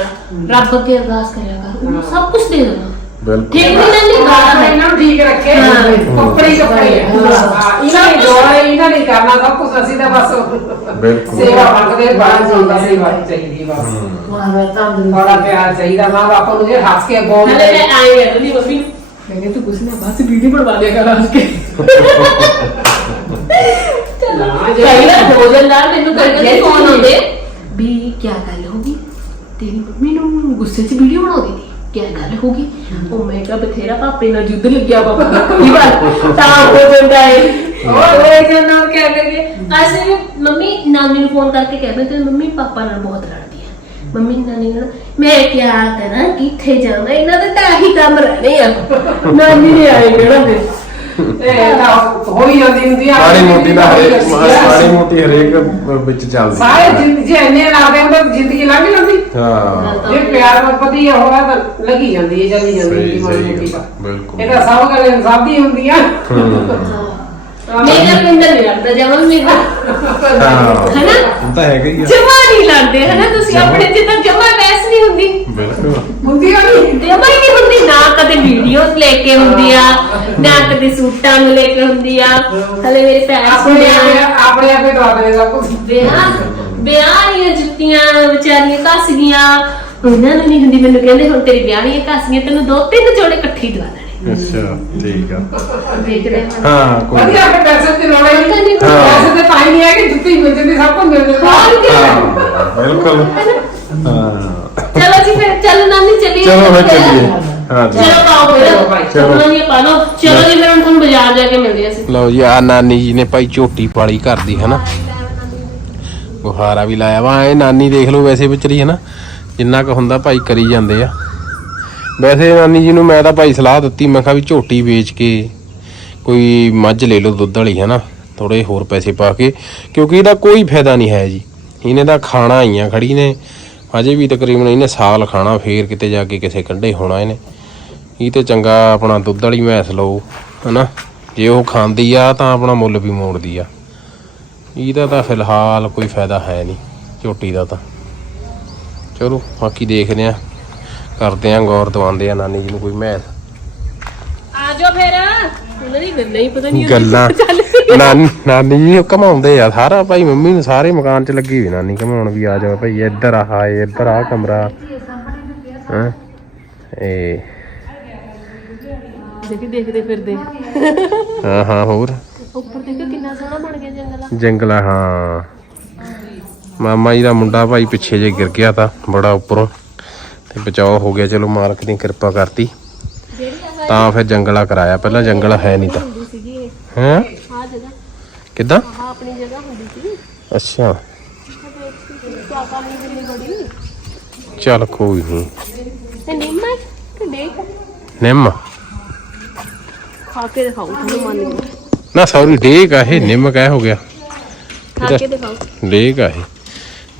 ਰੱਬ ਅੱਗੇ ਅਰਦਾਸ ਕਰਿਆ ਕਰ ਉਹਨੂੰ ਸਭ ਕੁਝ ਦੇ ਦੇਣਾ। ਬਿਲਕੁਲ। ਠੀਕ ਨਹੀਂ ਲੈਂਦੀ ਗਾਲਾਂ ਗਾਲਾਂ ਇਹਨਾਂ ਨੂੰ ਠੀਕ ਰੱਖੇ ਹਾਂ। ਕੱਪੜੇ ਹੀ ਕੱਪੜੇ ਆ। ਹਾਂ। ਇਹਨਾਂ ਨੇ ਜੋੜਾ ਇਹਨਾਂ ਨੇ ਕਰਨਾ ਸਭ ਕੁਝ ਅਸੀਂ ਤਾਂ ਬਸ ਬਿਲਕੁਲ। ਸੇਵਾ ਮੰਗਦੇ ਬਾਹਰ ਜਾਂਦਾ ਸੇਵਾ ਚਾਹੀਦੀ ਬਸ। ਮਾਰਾ ਤੰਦਰੁਸਤ ਬੜਾ ਪਿਆਰ ਚਾਹੀਦਾ ਮਾਂ ਬਾਪ ਨੂੰ ਜੇ ਹੱਸ ਕੇ ਬੋਲ ਹਲੇ ਮੈਂ ਆਈ ਹੈ ਉਹਦੀ ਮੰਮੀ ਨੂੰ। ਮੈਨੇ ਤੂੰ ਕੁਛ ਨਾ ਬਸ ਵੀਡੀਓ ਬਣਵਾ ਲਿਆ ਕਰ ਅੱਜ ਕੇ। ਹਾਂ, ਜੇ- ਕਈ ਵਾਰ ਹੋ ਜਾਂਦਾ ਮੈਨੂੰ ਕਰਕੇ ਫੋਨ ਆਉਂਦੇ? ਵੀ ਕੀ ਗੱਲ ਹੋ ਤੇਰੀ ਮੰਮੀ ਨੂੰ ਗੁੱਸੇ 'ਚ ਵੀਡੀਓ ਬਣਾਉਂਦੀ ਸੀ ਕੀ ਗੱਲ ਹੋ ਗਈ? ਉਹ ਮੈਂ ਕਿਹਾ ਬਥੇਰਾ ਪਾਪੇ ਨਾਲ ਜੁੱਧ ਲੱਗਿਆ ਬਾਬਾ। ਕਈ ਵਾਰ ਤਾਂ ਹੋ ਜਾਂਦਾ ਹੈ ਉਹ ਇਹ ਜਨਾ ਕਹਿ ਕਰਕੇ ਅਸੀਂ ਵੀ ਮੰਮੀ ਨਾਨੀ ਨੂੰ ਫੋਨ ਕਰਕੇ ਕਹਿੰਦੇ ਤੇ ਮੰਮੀ ਪਾਪਾ ਨਾਲ ਬਹੁਤ ਲੜਦੀ ਹੈ ਮੰਮੀ ਨਾਨੀ ਨਾਲ ਮੈਂ ਕੀ ਕਰਾਂ ਕਿੱਥੇ ਜਾਵਾਂ? ਇਹਨਾਂ ਦੇ ਤਾਂ ਆਹੀ ਕੰਮ ਰਹਿਣੇ ਆ। ਨਾਨੀ ਨੇ ਆਏ ਕਿਹੜਾ ਫਿਰ। ਇਹ ਤਾਂ ਹੋ ਹੀ ਜਾਂਦੀ ਹੁੰਦੀ ਆ। ਮਾੜੀ ਮੋਟੀ ਦਾ ਹਰੇਕ ਮਾੜੀ ਮੋਟੀ ਹਰੇਕ ਵਿੱਚ ਚੱਲਦੀ ਸਾਰੇ ਜ਼ਿੰਦਗੀ ਜੇ ਇੰਨੇ ਲੱਗਦੇ ਹੁੰਦੇ ਤਾਂ ਜ਼ਿੰਦਗੀ ਲੰਘ ਜਾਂਦੀ। ਹਾਂ। ਜੇ ਪਿਆਰ ਮੁਹੱਬਤ ਹੀ ਹੋਵੇ ਤਾਂ ਲੱਗੀ ਜਾਂਦੀ ਹੈ ਚੱਲੀ ਜਾਂਦੀ ਸਹੀ ਹੈ ਮਾੜੀ ਸਹੀ ਮੋਟੀ ਗੱਲ, ਤਾਂ। ਬਿਲਕੁਲ। ਇਹ ਤਾਂ ਸਭ ਗੱਲ ਇਨਸਾਫ ਦੀ ਹੁੰਦੀ ਆ। ਮੇਰਾ ਪਿੰਡ ਨਹੀਂ ਲੜਦਾ ਜਮਾਂ ਮੇਰਾ ਹਾਂ। ਹੈਨਾ? ਉਹ ਤਾਂ ਹੈਗਾ ਹੀ ਆ। ਜਮਾ ਨਹੀਂ ਲੜਦੇ ਹੈਨਾ? ਤੁਸੀਂ ਆਪਣੇ ਜਿੱਦਾਂ ਜਮਾ ਬੈਸ ਨਹੀਂ ਹੁੰਦੀ। ਬਿਲਕੁਲ। ਹੁੰਦੀ ਆ ਨਹੀਂ ਜਮਾ ਹੀ ਨਹੀਂ ਹੁੰਦੀ ਨਾ ਕਦੇ ਵੀਡੀਓਜ਼ ਲੈ ਕੇ ਹੁੰਦੀ ਆ ਨਾ ਕਦੇ ਸੂਟਾਂ ਨੂੰ ਲੈ ਕੇ ਹੁੰਦੀ ਆ। ਹਲੇ ਮੇਰੇ ਪੈਰ ਆਪਣੇ ਸੁਣਿਆ ਆਪੇ ਆਪਣੇ ਆਪੇ ਦਵਾ ਦੇ ਸਭ ਕੁਝ ਵਿਆਹ ਵਿਆਹ ਦੀਆਂ ਜੁੱਤੀਆਂ ਵਿਚਾਰੀਆਂ ਘਸ ਗਈਆਂ। ਉਹਨਾਂ ਨੂੰ ਨਹੀਂ ਹੁੰਦੀ ਮੈਨੂੰ ਕਹਿੰਦੇ ਹੁਣ ਤੇਰੀ ਵਿਆਹ ਦੀਆਂ ਘਸ ਗਈਆਂ ਤੈਨੂੰ ਦੋ ਤਿੰਨ ਜੋੜੇ ਇਕੱਠੇ ਹੀ ਦਵਾ ਦੇਣੇ। ਅੱਛਾ ਠੀਕ ਆ। ਦੇਖਦੇ ਹਾਂ ਹਾਂ ਕੋਈ ਵਧੀਆ ਆਪਣੇ ਪੈਸੇ ਤੇ ਲੋੜ ਹੀ ਨਹੀਂ। ਹਾਂ। ਪੈਸੇ ਤੇ ਤਾਂ ਹੀ ਨਹੀਂ ਹੈ ਕਿ ਜੁੱਤੀ ਮਿਲ ਜਾਂਦੀ ਸਭ ਕੁਝ ਮਿਲ ਜਾਂਦਾ। ਹੋਰ ਕੀ ਹਾਂ। ਬਿਲਕੁਲ। ਹਾਂ। ਚਲੋ ਜੀ ਫਿਰ ਚੱਲ ਨਾਨੀ ਚੱਲੀਏ। ਚਲੋ ਫਿਰ ਚੱਲੀਏ। ਹਾਂ ਜੀ। ਚਲੋ ਪਾਓ ਫਿਰ। ਚਲੋ। ਚਲੋ ਜੀ ਪਾ ਲਓ ਚਲੋ ਜੀ ਫਿਰ ਹੁਣ ਤੁਹਾਨੂੰ ਬਾਜ਼ਾਰ ਜਾ ਕੇ ਮਿਲਦੇ ਹਾਂ ਅਸੀਂ। ਲਓ ਜੀ ਆ ਨਾਨੀ ਜੀ ਨੇ ਭਾਈ ਝੋਟੀ ਪਾਲੀ ਘਰ ਦੀ ਹਨਾ? ਬੁਹਾਰਾ ਵੀ ਲਾਇਆ ਵਾ ਇਹ ਨਾਨੀ ਦੇਖ ਲਓ ਵੈਸੇ ਵਿਚਰੀ ਹਨਾ? ਜਿੰਨਾ ਕੁ ਹੁੰਦਾ ਭਾਈ ਕਰੀ ਜਾਂਦੇ ਆ। ਵੈਸੇ ਨਾਨੀ ਜੀ ਨੂੰ ਮੈਂ ਤਾਂ ਭਾਈ ਸਲਾਹ ਦਿੱਤੀ, ਮੈਂ ਕਿਹਾ ਵੀ ਝੋਟੀ ਵੇਚ ਕੇ ਕੋਈ ਮੱਝ ਲੈ ਲਓ ਦੁੱਧ ਵਾਲੀ ਹੈ ਨਾ ਥੋੜੇ ਹੋਰ ਪੈਸੇ ਪਾ ਕੇ, ਕਿਉਂਕਿ ਇਹਦਾ ਕੋਈ ਫਾਇਦਾ ਨਹੀਂ ਹੈ ਜੀ। ਇਹਨੇ ਤਾਂ ਖਾਣਾ ਹੀ ਆ ਖੜੀ ਨੇ। ਅਜੇ ਵੀ ਤਕਰੀਬਨ ਇਹਨੇ ਸਾਲ ਖਾਣਾ, ਫੇਰ ਕਿਤੇ ਜਾ ਕੇ ਕਿਸੇ ਕੰਢੇ ਹੋਣਾ ਇਹਨੇ। ਇਹ ਤੇ ਚੰਗਾ ਆਪਣਾ ਦੁੱਧ ਵਾਲੀ ਮੈਸ ਲਓ, ਹਨਾ? ਜੇ ਉਹ ਖਾਂਦੀ ਆ, ਤਾਂ ਆਪਣਾ ਮੁੱਲ ਵੀ ਮੋੜਦੀ ਆ। ਇਹਦਾ ਤਾਂ ਫਿਲਹਾਲ ਕੋਈ ਫਾਇਦਾ ਹੈ ਨਹੀਂ, ਝੋਟੀ ਦਾ ਤਾਂ। ਚਲੋ, ਬਾਕੀ ਦੇਖਦੇ ਆ। ਕਰਦੇ ਆ ਗੌਰ ਦਵਾਉਂਦੇ ਆ ਨਾਨੀ ਜੀ ਨੂੰ ਕੋਈ ਮੈਸ। ਜਾਓ ਫਿਰ। ਉਹਨਾਂ ਦੀ ਗੱਲਾਂ ਹੀ ਪਤਾ ਨਹੀਂ ਗੱਲਾਂ। ਨਾਨੀ ਨਾਨੀ ਜੀ ਘਮਾਉਂਦੇ ਆ ਸਾਰਾ। ਭਾਈ ਮੰਮੀ ਨੂੰ ਸਾਰੇ ਮਕਾਨ 'ਚ ਲੱਗੀ ਵੀ ਨਾਨੀ ਘਮਾਉਣ ਵੀ ਆ ਜਾਓ। ਭਾਈ ਇੱਧਰ ਆ ਹਾਏ ਇੱਧਰ ਆ ਕਮਰਾ। ਹਾਂ? ਇਹ ਦੇਖੀ ਦੇਖਦੇ ਫਿਰਦੇ। ਹਾਂ ਹਾਂ ਹੋਰ? ਉੱਪਰ ਦੇਖੋ ਕਿੰਨਾ ਸੋਹਣਾ ਬਣ ਗਿਆ ਜੰਗਲ। ਜੰਗਲ ਆ, ਹਾਂ। ਮਾਮਾ ਜੀ ਦਾ ਮੁੰਡਾ ਭਾਈ ਪਿੱਛੇ ਜੇ ਗਿਰ ਗਿਆ ਤਾਂ ਬੜਾ ਉੱਪਰੋਂ। ਤੇ ਬਚਾਓ ਹੋ ਗਿਆ। ਚਲੋ ਮਾਲਕ ਦੀ ਕਿਰਪਾ ਕਰਤੀ। ਤਾਂ ਫਿਰ ਜੰਗਲਾ ਕਰਾਇਆ। ਪਹਿਲਾਂ ਜੰਗਲ ਹੈ ਨਹੀਂ ਤਾਂ। ਹੈ? ਕਿੱਦਾਂ? ਆਹ ਆਪਣੀ ਜਗ੍ਹਾ ਹੁੰਦੀ ਸੀ ਅੱਛਾ। ਚੱਲ ਕੋਈ ਨਹੀਂ ਤੇ ਨਿੰਮ? ਹੈ ਕਿ ਦੇਖ ਨਿੰਮ ਖਾ ਕੇ ਦਿਖਾਓ ਤੁਹਾਨੂੰ ਮੰਨ ਗਈ ਨਾ ਸੌਰੀ ਡੇਕ ਆ ਇਹ। ਨਿੰਮ ਕਹਿ ਹੋ ਗਿਆ। ਖਾ ਕੇ ਦਿਖਾਓ। ਡੇਕ ਆ ਇਹ।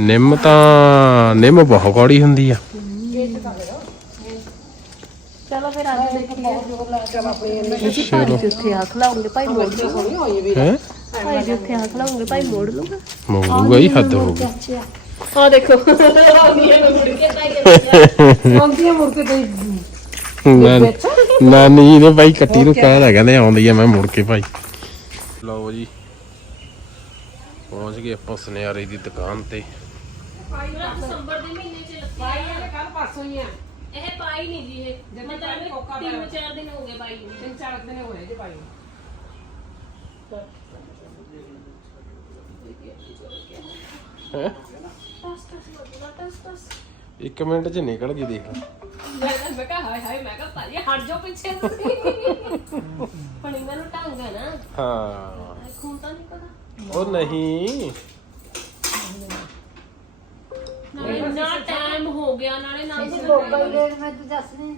ਨਿੰਮ ਤਾਂ ਨਿੰਮ ਬਹੁਤ ਕੌੜੀ ਹੁੰਦੀ ਆ। ਚਲੋ ਫਿਰ ਅੱਜ ਦੇਖੀਏ। ਅਸੀਂ ਭਾਈ ਜੀ ਲਾਉਂਗੇ ਭਾਈ ਮੋੜ ਲੂਗਾ ਹੈ? ਭਾਈ ਜੀ ਉੱਥੇ ਆਖ ਲਾਉਂਗੇ ਭਾਈ ਮੋੜ ਲੂਗਾ ਮੋੜੂਗਾ ਹੀ ਹੱਦ ਹੋ ਗਈ। ਆ। ਦੇਖੋ। ਆਉਂਦੀ ਹੈ ਮੁੜ ਕੇ ਤਾਂ ਇਹ ਆਉਂਦੀਆਂ ਮੁੜ ਕੇ ਤੇ ਨਾ- ਨਾਨੀ ਜੀ ਨੇ ਭਾਈ ਕੱਟੀ ਨੂੰ ਕਹਿ ਕਹਿੰਦੇ ਆਉਂਦੀ ਆ ਮੈਂ ਮੁੜ ਕੇ ਭਾਈ। ਲਓ ਜੀ ਪਹੁੰਚ ਗਏ ਆਪਾਂ ਸੁਨਿਆਰੇ ਦੀ ਦੁਕਾਨ ਤੇ। ਪਾਸੋਂ ਹੀ ਆ। ਇਹ ਪਾਈ ਨਹੀਂ ਜੀ ਇਹ। ਮਤਲਬ ਤਿੰਨ ਚਾਰ ਦਿਨ ਹੋ ਗਏ ਪਾਈ ਨੂੰ। ਤਿੰਨ ਚਾਰ ਦਿਨ ਹੋਏ ਜੇ ਨੂੰ। ਟਸ ਇੱਕ ਮਿੰਟ ਚ ਨਿਕਲ ਗਈ ਦੇਖ। ਮੈਂ ਕਿਹਾ- ਮੈਂ ਕਿਹਾ ਹਾਏ ਹਾਏ ਮੈਂ ਕਿਹਾ ਭਾਜੀ ਹਟ ਜਾਓ ਪਿੱਛੇ। ਤੁਸੀਂ ਪਰ ਇਹਨਾਂ ਨੂੰ ਢੰਗ ਹੈ ਨਾ। ਹਾਂ। ਖੂਨ ਤਾਂ ਨਹੀਂ ਪਤਾ। ਉਹ ਨਹੀਂ। ਟਾਈਮ ਹੋ ਗਿਆ ਨਾਲੇ ਨਾ ਕੋਕਾ ਲੈ ਮੈਂ ਤੂੰ ਦੱਸ ਦੇ